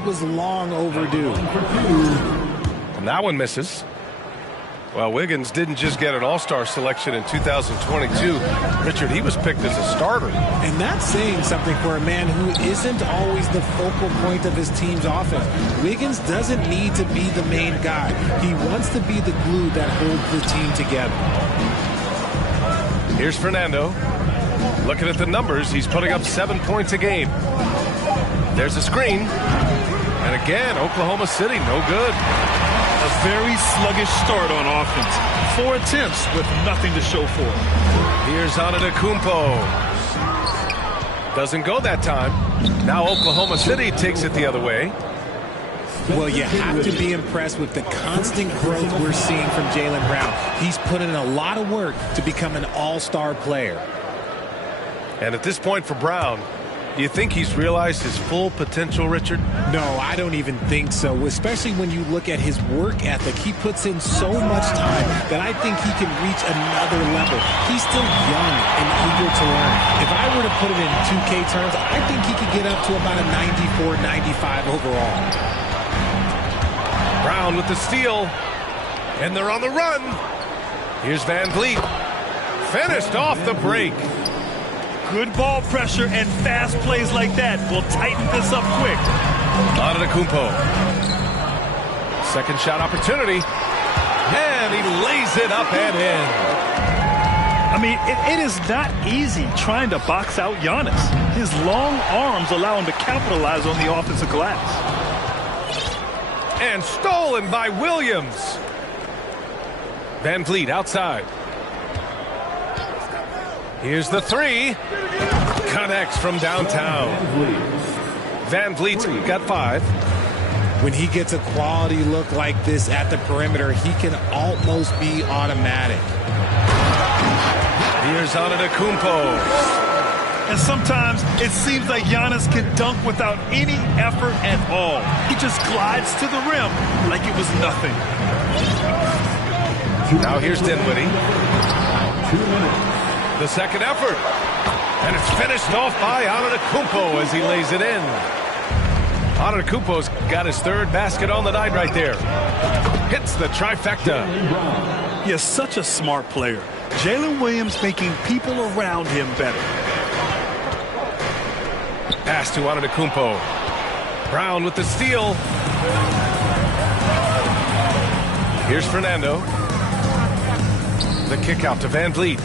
It was long overdue. And that one misses. Well, Wiggins didn't just get an all-star selection in 2022. Richard, he was picked as a starter. And that's saying something for a man who isn't always the focal point of his team's offense. Wiggins doesn't need to be the main guy. He wants to be the glue that holds the team together. Here's Fernando. Looking at the numbers, he's putting up 7 points a game. There's a screen. And again, Oklahoma City, no good. A very sluggish start on offense. 4 attempts with nothing to show for it. Here's Antetokounmpo. Doesn't go that time. Now Oklahoma City takes it the other way. Well, you have to be impressed with the constant growth we're seeing from Jaylen Brown. He's put in a lot of work to become an all-star player. And at this point for Brown, do you think he's realized his full potential, Richard? No, I don't even think so, especially when you look at his work ethic. He puts in so much time that I think he can reach another level. He's still young and eager to learn. If I were to put it in 2K terms, I think he could get up to about a 94, 95 overall. Brown with the steal, and they're on the run. Here's Van Vliet. Finished off the break. Good ball pressure and fast plays like that will tighten this up quick. Antetokounmpo. Second shot opportunity. And he lays it up and in. I mean, it is not easy trying to box out Giannis. His long arms allow him to capitalize on the offensive glass. And stolen by Williams. Van Vliet outside. Here's the three. Connects from downtown. Van Vliet's got 5. When he gets a quality look like this at the perimeter, he can almost be automatic. Here's Antetokounmpo. And sometimes it seems like Giannis can dunk without any effort at all. He just glides to the rim like it was nothing. Now here's Dinwiddie. 2 minutes. The second effort. And it's finished off by Antetokounmpo as he lays it in. Antetokounmpo's got his 3rd basket on the night right there. Hits the trifecta. He's such a smart player. Jalen Williams making people around him better. Pass to Antetokounmpo. Brown with the steal. Here's Fernando. The kick out to Van Vliet.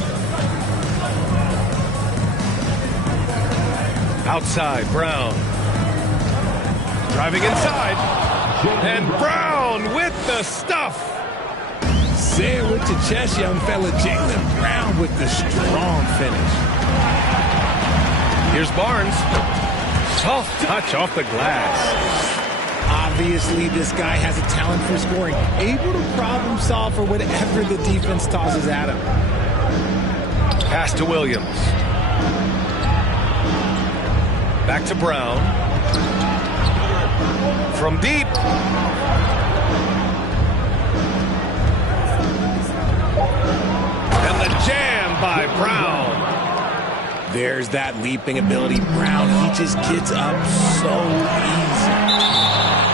Outside, Brown. Driving inside. And Brown with the stuff. Say it with your chest, young fella. Jaylen Brown with the strong finish. Here's Barnes. Soft touch off the glass. Obviously, this guy has a talent for scoring. Able to problem solve for whatever the defense tosses at him. Pass to Williams. Back to Brown. From deep. And the jam by Brown. There's that leaping ability. Brown, he just gets up so easy.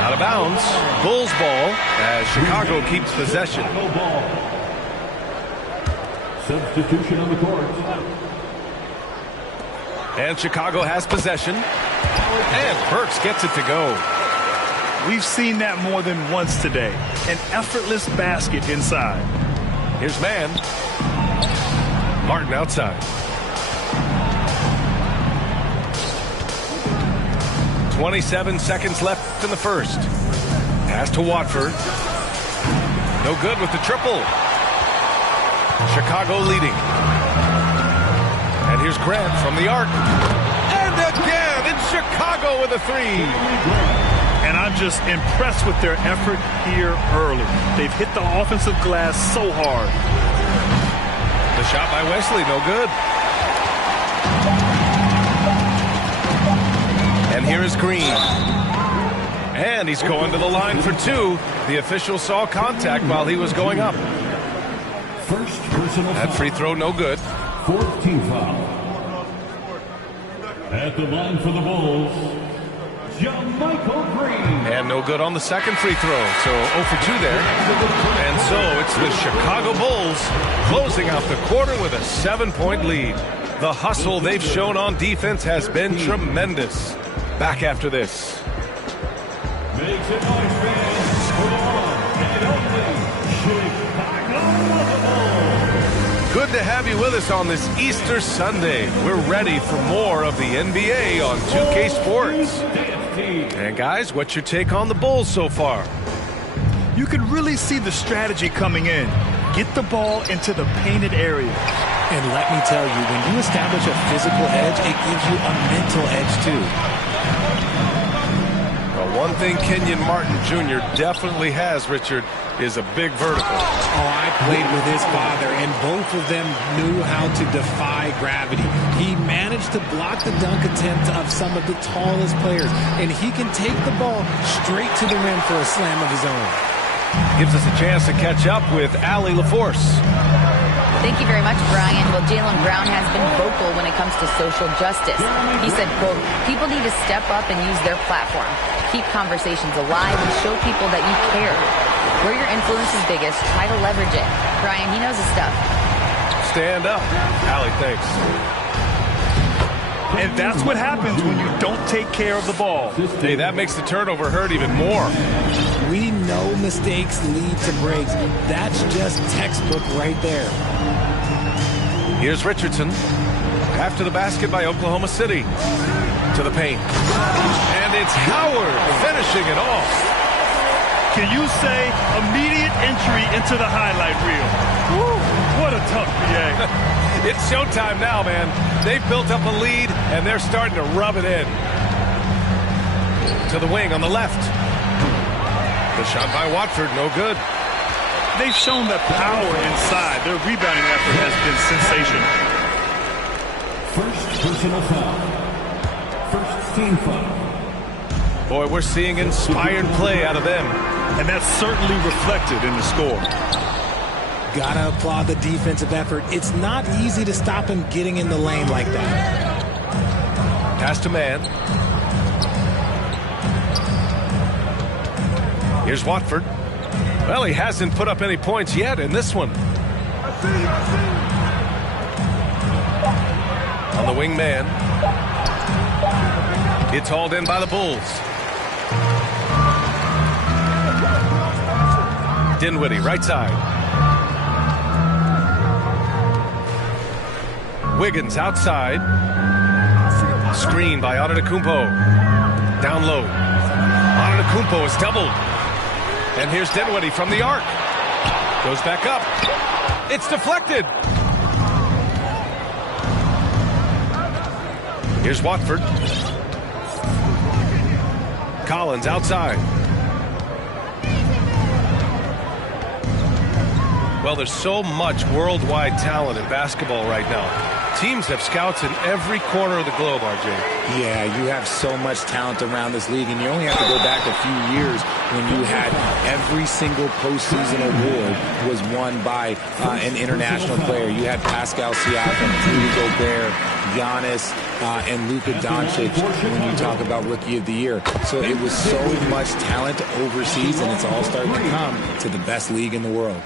Out of bounds. Bulls ball as Chicago keeps possession. Substitution on the court. And Chicago has possession. And Burks gets it to go. We've seen that more than once today. An effortless basket inside. Here's Mann. Martin outside. 27 seconds left in the first. Pass to Watford. No good with the triple. Chicago leading. And here's Grant from the arc. And again, it's Chicago with a 3. And I'm just impressed with their effort here early. They've hit the offensive glass so hard. The shot by Wesley, no good. And here is Green. And he's going to the line for 2. The official saw contact while he was going up. First personal That free throw, no good. 4th team foul. At the line for the Bulls, JaMychal Green. no good on the second free throw. So 0 for 2 there. And so it's the Chicago Bulls closing out the quarter with a 7-point lead. The hustle they've shown on defense has been tremendous. Back after this. Make some noise, fans, for the one and only Chicago Bulls. Good to have you with us on this Easter Sunday. We're ready for more of the NBA on 2K Sports. And guys, what's your take on the Bulls so far? You can really see the strategy coming in. Get the ball into the painted area. And let me tell you, when you establish a physical edge, it gives you a mental edge too. Well, one thing Kenyon Martin Jr. definitely has, Richard, is a big vertical. Oh, I played with his father, and both of them knew how to defy gravity. He managed to block the dunk attempt of some of the tallest players, and he can take the ball straight to the rim for a slam of his own. Gives us a chance to catch up with Allie LaForce. Thank you very much, Brian. Well, Jaylen Brown has been vocal when it comes to social justice. He said, quote, people need to step up and use their platform. Keep conversations alive and show people that you care. Where your influence is biggest, try to leverage it. Brian, he knows his stuff. Stand up. Allie, thanks. And that's what happens when you don't take care of the ball. Hey, that makes the turnover hurt even more. We know mistakes lead to breaks. That's just textbook right there. Here's Richardson. After the basket by Oklahoma City. To the paint. And it's Howard finishing it off. Can you say immediate entry into the highlight reel? Woo, what a tough PA. It's showtime now, man. They've built up a lead, and they're starting to rub it in. To the wing on the left. The shot by Watford, no good. They've shown that power inside. Their rebounding effort has been sensational. First personal foul. First team foul. Boy, we're seeing inspired play out of them. And that's certainly reflected in the score. Gotta applaud the defensive effort. It's not easy to stop him getting in the lane like that. Pass to man. Here's Watford. Well, he hasn't put up any points yet in this one. On the wing man. It's hauled in by the Bulls. Dinwiddie, right side. Wiggins outside. Screen by Antetokounmpo. Down low. Antetokounmpo is doubled. And here's Dinwiddie from the arc. Goes back up. It's deflected. Here's Watford. Collins outside. Well, there's so much worldwide talent in basketball right now. Teams have scouts in every corner of the globe, RJ. Yeah, you have so much talent around this league, and you only have to go back a few years when you had every single postseason award was won by an international player. You had Pascal Siakam, Rudy Gobert, Giannis, and Luka Doncic when you talk about Rookie of the Year. So it was so much talent overseas, and it's all starting to come to the best league in the world.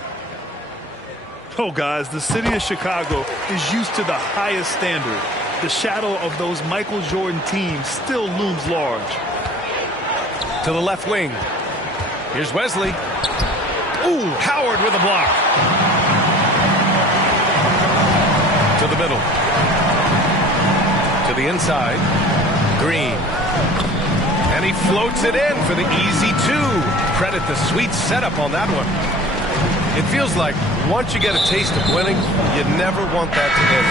Oh, guys, the city of Chicago is used to the highest standard. The shadow of those Michael Jordan teams still looms large. To the left wing. Here's Wesley. Ooh, Howard with a block. To the middle. To the inside. Green. And he floats it in for the easy two. Credit the sweet setup on that one. It feels like once you get a taste of winning, you never want that to end.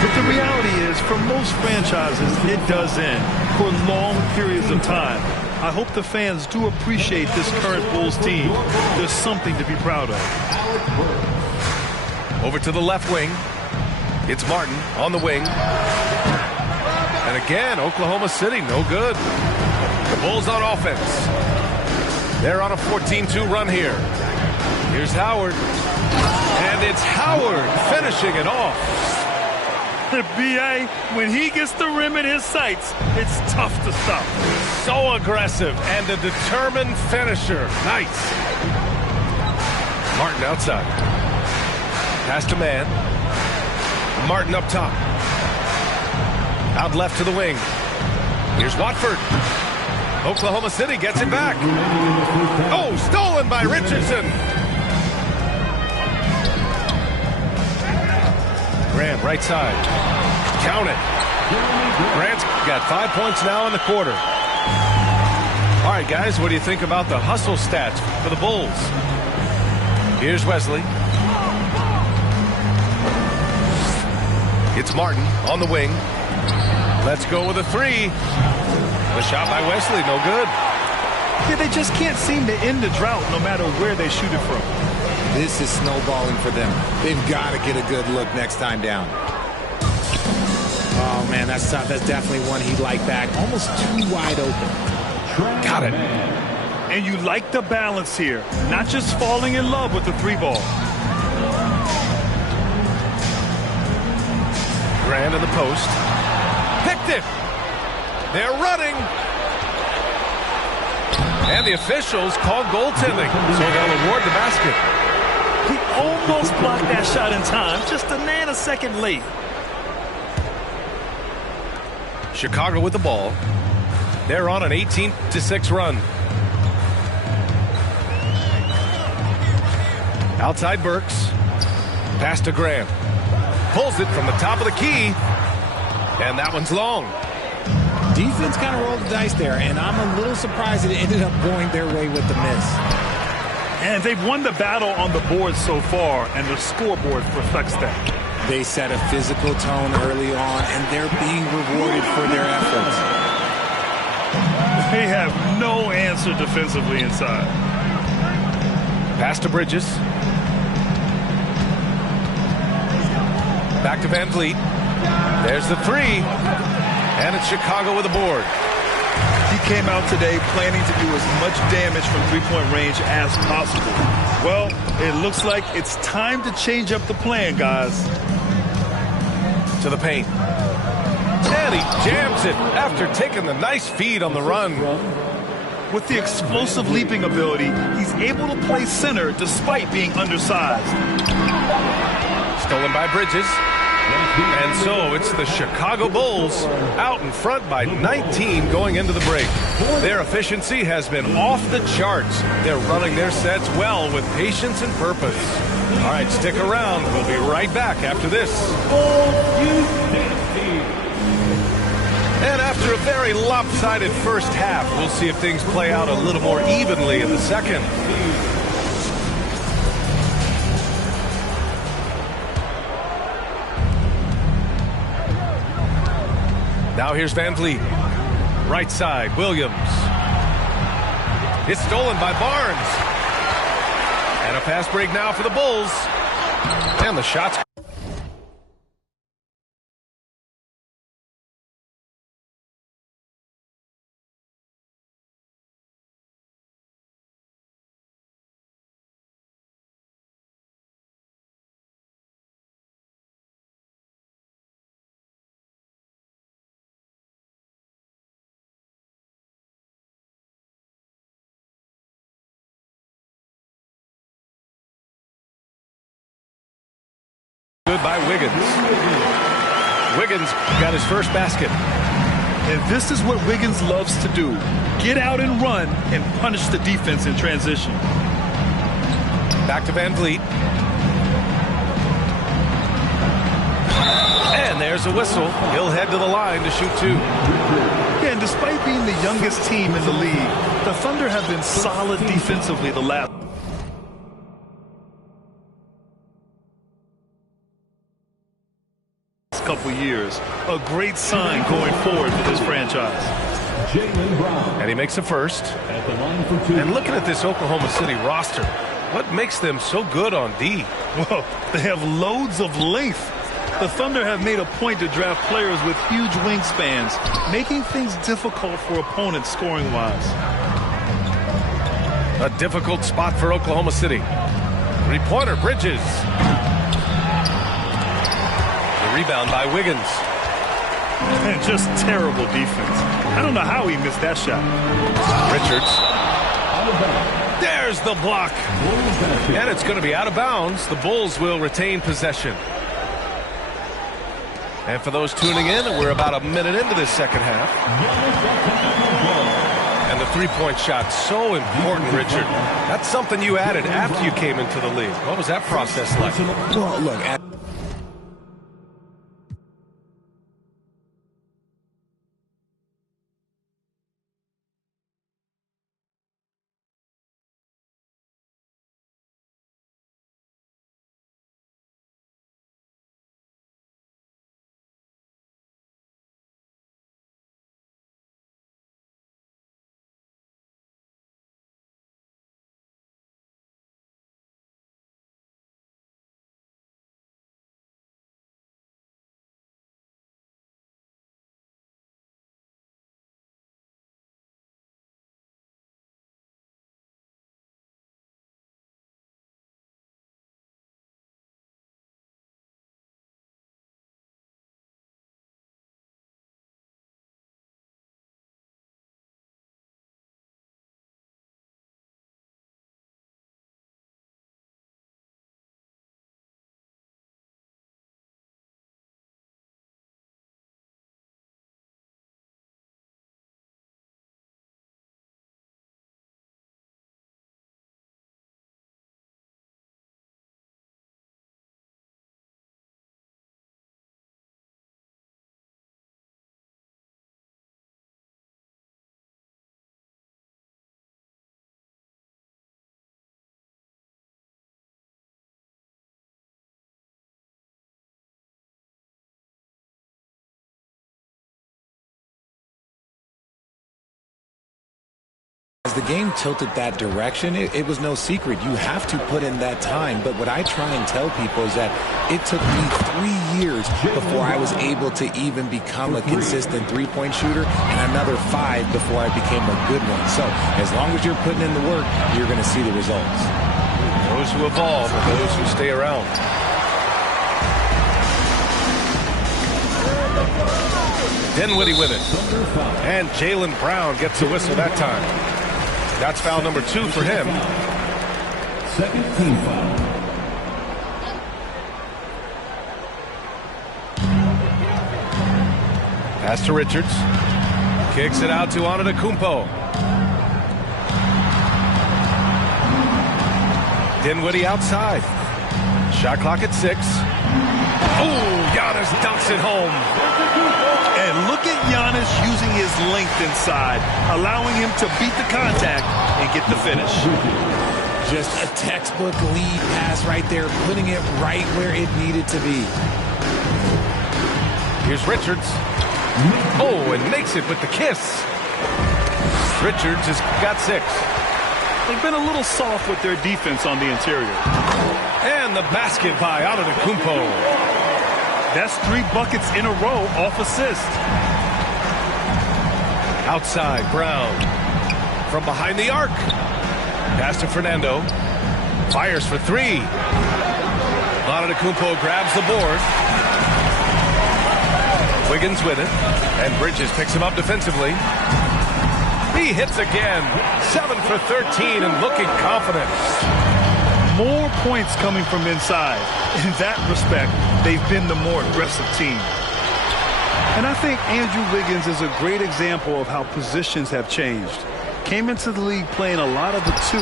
But the reality is, for most franchises, it does end for long periods of time. I hope the fans do appreciate this current Bulls team. There's something to be proud of. Over to the left wing. It's Martin on the wing. And again, Oklahoma City, no good. The Bulls on offense. They're on a 14-2 run here. Here's Howard. And it's Howard finishing it off. B.A., when he gets the rim in his sights, it's tough to stop. So aggressive and a determined finisher. Nice. Martin outside. Pass to man. Martin up top. Out left to the wing. Here's Watford. Oklahoma City gets it back. Oh, stolen by Richardson. Grant, right side. Count it. Grant's got 5 points now in the quarter. All right, guys, what do you think about the hustle stats for the Bulls? Here's Wesley. It's Martin on the wing. Let's go with a three. The shot by Wesley, no good. Yeah, they just can't seem to end the drought no matter where they shoot it from. This is snowballing for them. They've got to get a good look next time down. Oh, man, that's tough. That's definitely one he'd like back. Almost too wide open. Got it. And you like the balance here. Not just falling in love with the three ball. Grant in the post. Picked it. They're running. And the officials call goaltending, so they'll award the basket. He almost blocked that shot in time, just a nanosecond late. Chicago with the ball. They're on an 18-6 run. Outside Burks. Pass to Graham. Pulls it from the top of the key. And that one's long. Defense kind of rolled the dice there, and I'm a little surprised it ended up going their way with the miss. And they've won the battle on the board so far, and the scoreboard reflects that. They set a physical tone early on, and they're being rewarded for their efforts. They have no answer defensively inside. Pass to Bridges. Back to Van Vliet. There's the three. And it's Chicago with the board. He came out today planning to do as much damage from three-point range as possible. Well, it looks like it's time to change up the plan, guys. To the paint. And he jams it after taking the nice feed on the run. With the explosive leaping ability, he's able to play center despite being undersized. Stolen by Bridges. And so it's the Chicago Bulls out in front by 19 going into the break. Their efficiency has been off the charts. They're running their sets well with patience and purpose. All right, stick around. We'll be right back after this. And after a very lopsided first half, we'll see if things play out a little more evenly in the second. Now here's Van Vliet. Right side, Williams. It's stolen by Barnes. And a fast break now for the Bulls. And the shots. Good by Wiggins. Wiggins got his first basket. And this is what Wiggins loves to do. Get out and run and punish the defense in transition. Back to Van Vliet. And there's a whistle. He'll head to the line to shoot two. Yeah, and despite being the youngest team in the league, the Thunder have been solid defensively the last couple years. A great sign going forward for this franchise. And he makes the first. And looking at this Oklahoma City roster, what makes them so good on D? Well, they have loads of length. The Thunder have made a point to draft players with huge wingspans, making things difficult for opponents scoring-wise. A difficult spot for Oklahoma City. Three-pointer, Bridges. rebound by Wiggins. And just terrible defense. I don't know how he missed that shot. Richards. There's the block. And it's going to be out of bounds. The Bulls will retain possession. And for those tuning in, we're about a minute into this second half. And the three-point shot, so important, Richard. That's something you added after you came into the league. What was that process like? Well, look, as the game tilted that direction, it was no secret. You have to put in that time. But what I try and tell people is that it took me 3 years before I was able to even become a consistent three-point shooter, and another 5 before I became a good one. So as long as you're putting in the work, you're going to see the results. Those who evolve are those who stay around. Dinwiddie with it. And Jaylen Brown gets a whistle that time. That's foul number 2 for him. Second team foul. Pass to Richards. Kicks it out to Antetokounmpo. Dinwiddie outside. Shot clock at 6. Oh, Giannis dunks it home. And look at Giannis using his length inside, allowing him to beat the contact and get the finish. Just a textbook lead pass right there, putting it right where it needed to be. Here's Richards. Oh, and makes it with the kiss. Richards has got 6. They've been a little soft with their defense on the interior. And the basket by Antetokounmpo. That's 3 buckets in a row off assist. Outside, Brown. From behind the arc. Pass to Fernando. Fires for 3. Antetokounmpo grabs the board. Wiggins with it. And Bridges picks him up defensively. He hits again. 7 for 13 and looking confident. More points coming from inside. In that respect, they've been the more aggressive team. And I think Andrew Wiggins is a great example of how positions have changed. Came into the league playing a lot of the 2.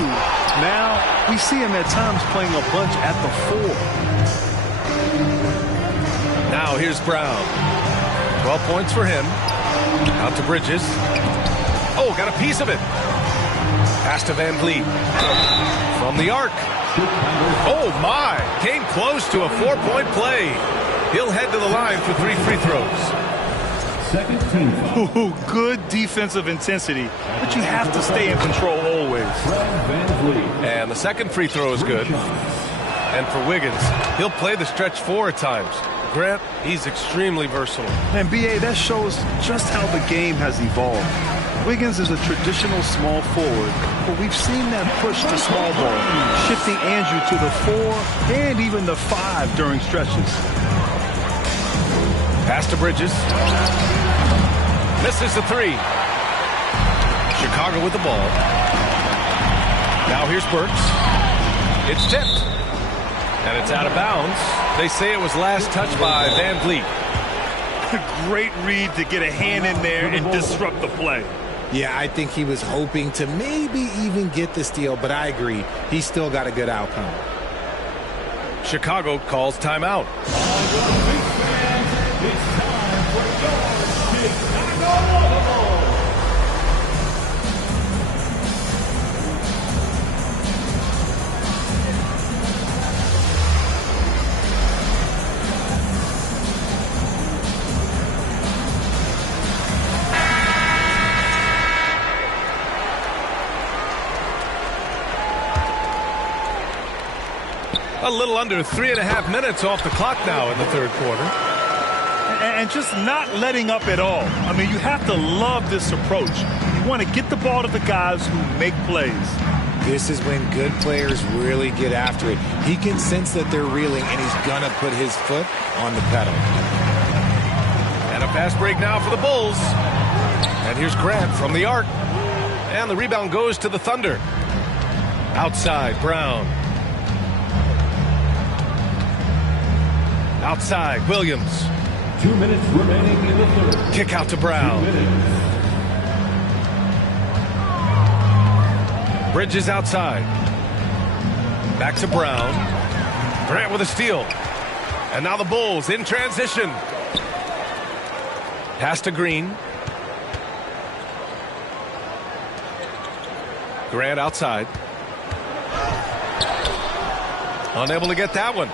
Now we see him at times playing a bunch at the 4. Now here's Brown. 12 points for him. Out to Bridges. Oh, got a piece of it. Pass to Van Vliet. From the arc. Oh, my. Came close to a 4-point play. He'll head to the line for 3 free throws. Second team foul. Ooh, good defensive intensity, but you have to stay in control always. And the second free throw is good. And for Wiggins, he'll play the stretch 4 at times. Grant, he's extremely versatile. And B.A., that shows just how the game has evolved. Wiggins is a traditional small forward, but we've seen that push to small ball, shifting Andrew to the 4 and even the 5 during stretches. Pass to Bridges. Misses the three. Chicago with the ball. Now here's Burks. It's tipped. And it's out of bounds. They say it was last touched by Van Vliet. Great read to get a hand in there and disrupt the play. Yeah, I think he was hoping to maybe even get the steal, but I agree. He still got a good outcome. Chicago calls timeout. A little under 3.5 minutes off the clock now in the third quarter. And just not letting up at all. I mean, you have to love this approach. You want to get the ball to the guys who make plays. This is when good players really get after it. He can sense that they're reeling, and he's going to put his foot on the pedal. And a fast break now for the Bulls. And here's Grant from the arc. And the rebound goes to the Thunder. Outside, Brown. Outside, Williams. 2 minutes remaining in the third. Kick out to Brown. Bridges outside. Back to Brown. Grant with a steal. And now the Bulls in transition. Pass to Green. Grant outside. Unable to get that one.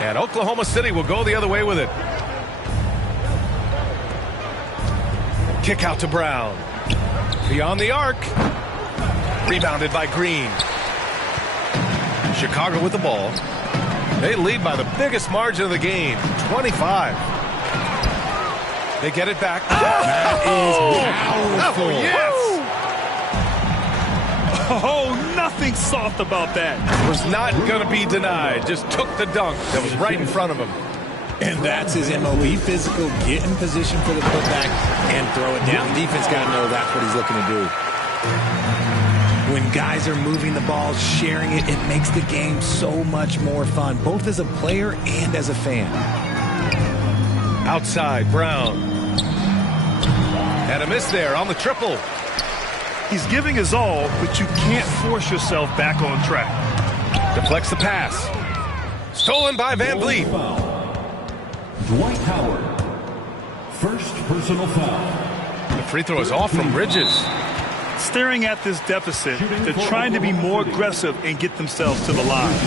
And Oklahoma City will go the other way with it. Kick out to Brown. Beyond the arc. Rebounded by Green. Chicago with the ball. They lead by the biggest margin of the game, 25. They get it back. That is powerful. Yes! Oh, nothing soft about that. Was not going to be denied. Just took the dunk that was right in front of him. And that's his MO. Be physical, get in position for the putback, and throw it down. The defense got to know that's what he's looking to do. When guys are moving the ball, sharing it, it makes the game so much more fun, both as a player and as a fan. Outside, Brown. And a miss there on the triple. He's giving his all, but you can't force yourself back on track. Deflects the pass. Stolen by Van Vliet. Dwight Howard. First personal foul. The free throw is off from Bridges. Staring at this deficit, they're trying to be more aggressive and get themselves to the line.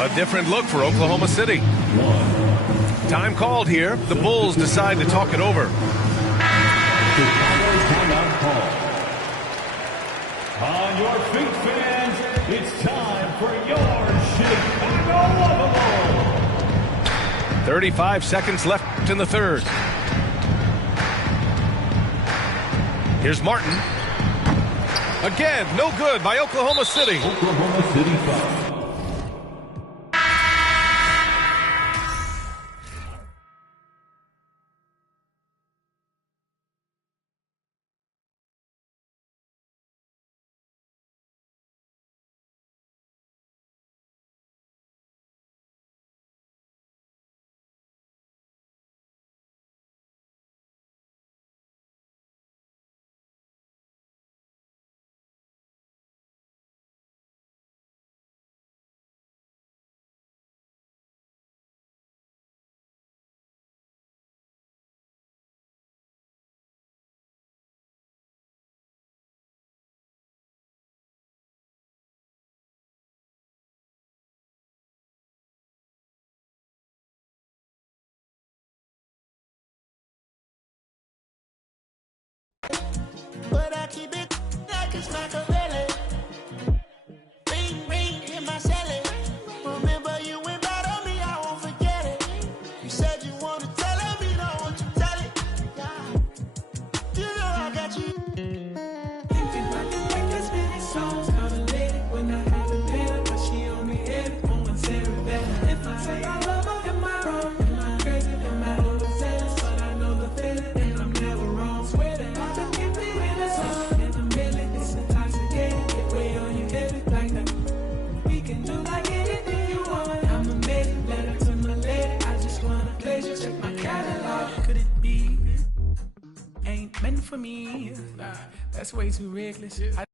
A different look for Oklahoma City. Time called here. The Bulls decide to talk it over. Chicago timeout call. On your feet, fans, it's time for your Chicago Ball. 35 seconds left in the third. Here's Martin. Again, no good by Oklahoma City. Oklahoma City foul. But I keep it like it's Machiavelli. Ring, ring in my celly. Remember you went bad on me, I won't forget it. You said you want to tell it, me don't want you tell it. Yeah. You know I got you. Thinking about the way I spit these songs, contemplated when I have a pen, but she on me head, on my cerebellum. If I say I love her, am I wrong? Am I crazy? Am I overzealous? But I just check my catalog. Could it be? Ain't meant for me. Nah, that's way too reckless. I